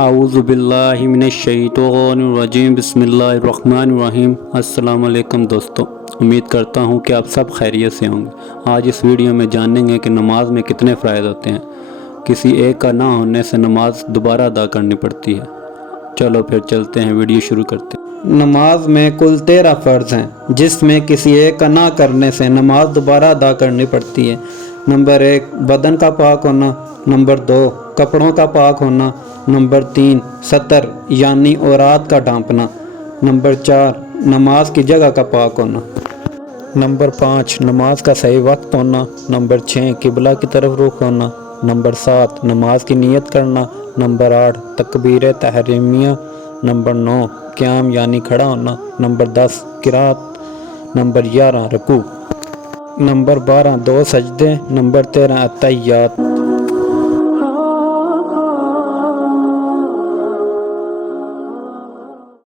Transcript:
اعوذ باللہ من الشیطان الرجیم، بسم اللہ الرحمن الرحیم۔ السلام علیکم دوستو، امید کرتا ہوں کہ آپ سب خیریت سے ہوں گے۔ آج اس ویڈیو میں جانیں گے کہ نماز میں کتنے فرائض ہوتے ہیں۔ کسی ایک کا نہ ہونے سے نماز دوبارہ ادا کرنی پڑتی ہے۔ چلو پھر چلتے ہیں، ویڈیو شروع کرتے ہیں۔ نماز میں کل 13 فرض ہیں، جس میں کسی ایک کا نہ کرنے سے نماز دوبارہ ادا کرنی پڑتی ہے۔ نمبر 1 بدن کا پاک ہونا، نمبر 2 کپڑوں کا پاک ہونا، نمبر 3 ستر یعنی عورات کا ڈھانپنا، نمبر 4 نماز کی جگہ کا پاک ہونا، نمبر 5 نماز کا صحیح وقت ہونا، نمبر 6 قبلہ کی طرف رخ ہونا، نمبر 7 نماز کی نیت کرنا، نمبر 8 تکبیر تحریمیہ، نمبر 9 قیام یعنی کھڑا ہونا، نمبر 10 قرات، نمبر 11 رکوع، نمبر 12 2 سجدے، نمبر 13 التحیات۔